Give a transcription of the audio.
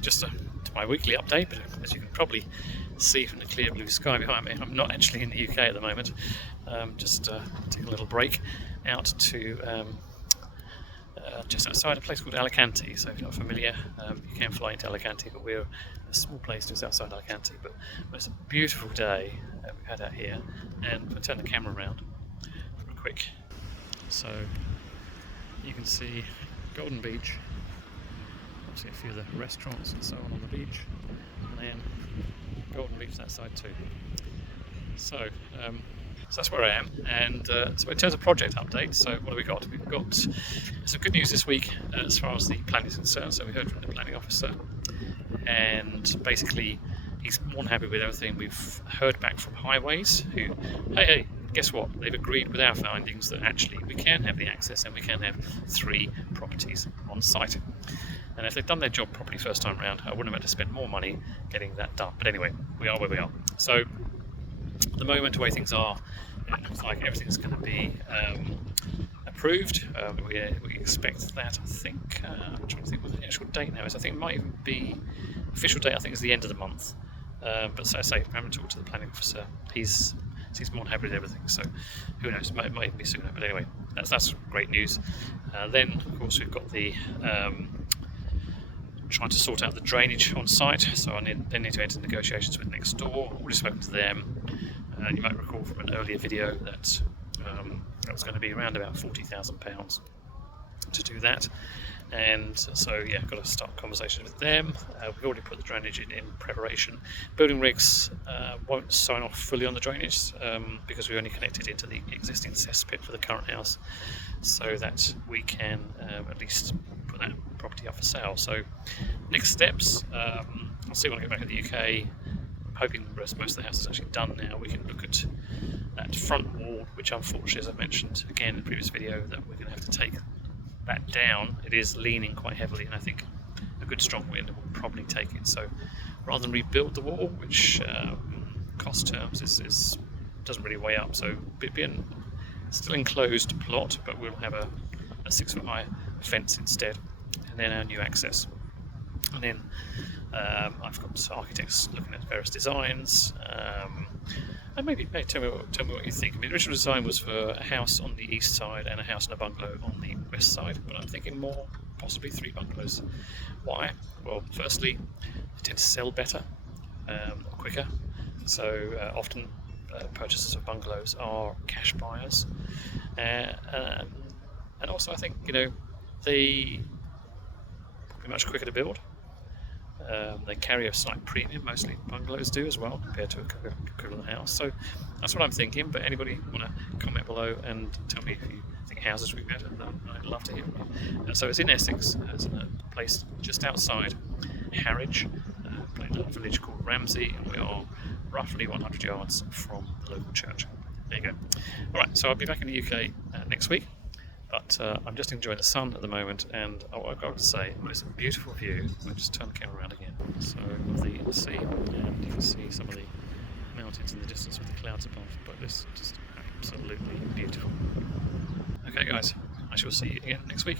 Just to my weekly update, but as you can probably see from the clear blue sky behind me, I'm not actually in the UK at the moment. Just taking a little break out to just outside a place called Alicante. So if you're not familiar, you can fly into Alicante, but we're a small place just outside Alicante. But it's a beautiful day we've had out here, and I'll turn the camera around for a quick. So you can see Golden Beach. See a few of the restaurants and so on the beach, and then Golden Beach that side too. So that's where I am, and so in terms of project updates, so what have we got? We've got some good news this week as far as the planning is concerned. So we heard from the planning officer, and basically he's more than happy with everything. We've heard back from Highways, who, hey, guess what? They've agreed with our findings that actually we can have the access and we can have 3 properties on site. And if they've done their job properly first time round, I wouldn't have had to spend more money getting that done. But anyway, we are where we are. So at the moment, the way things are, it looks like everything's going to be approved. We expect that, I think, I'm trying to think what the actual date now is. I think it might even be, official date I think is the end of the month. But so I say, I haven't talked to the planning officer. He's more than happy with everything, so who knows, it might even be sooner. But anyway, that's great news. Then, of course, we've got the trying to sort out the drainage on site, so I need to enter negotiations with Next Door. I've already spoken to them. You might recall from an earlier video that that was going to be around about £40,000 to do that, and so yeah, I've got to start conversations with them. We've already put the drainage in preparation. Building Regs won't sign off fully on the drainage because we only connected into the existing cesspit for the current house, so that we can at least put that property up for sale. So next steps, I'll see when I get back to the UK. I'm hoping most of the house is actually done now. We can look at that front wall, which unfortunately, as I mentioned again in the previous video, that we're going to have to take that down. It is leaning quite heavily, and I think a good strong wind will probably take it. So rather than rebuild the wall, which cost terms doesn't really weigh up, so it'll be still enclosed plot, but we'll have a 6-foot high fence instead, and then our new access. And then I've got architects looking at various designs, and maybe tell me what you think. I mean, the original design was for a house on the east side and a house and a bungalow on the west side, but I'm thinking more possibly 3 bungalows. Why? Well, firstly, they tend to sell better, quicker. So often purchasers of bungalows are cash buyers, and also I think they probably much quicker to build. They carry a slight premium, mostly bungalows do as well, compared to a equivalent house. So that's what I'm thinking. But anybody want to comment below and tell me if you think houses would be better? I'd love to hear from you. So it's in Essex. It's in a place just outside Harwich, a little village called Ramsey, and we are roughly 100 yards from the local church. There you go. All right, so I'll be back in the UK next week. But I'm just enjoying the sun at the moment, and I've got to say, it's a beautiful view. I'll just turn the camera around again. So of the sea, and you can see some of the mountains in the distance with the clouds above, but it's just absolutely beautiful. Okay guys, I shall see you again next week.